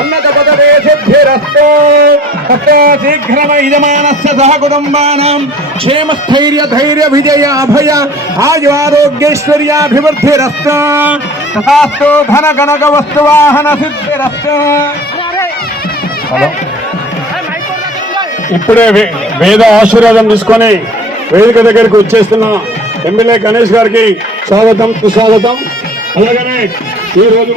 ఉన్నత పదవే సిద్ధిరస్తు शीघ्रमयजमानस्य सह कुटुम्बानां क्षेमस्थैर्य धैर्य विजय अभय आयु आरोग्यैश्वर्याभिवृद्धिरस्तु तथास्तु धन कनक वस्तुवाहन सिद्धिरस्तु। ఇప్పుడే వేద ఆశీర్వాదం తీసుకొని వేదిక దగ్గరికి వచ్చేస్తున్న ఎమ్మెల్యే గణేష్ గారికి స్వాగతం సుస్వాగతం. అలాగనే ఈరోజు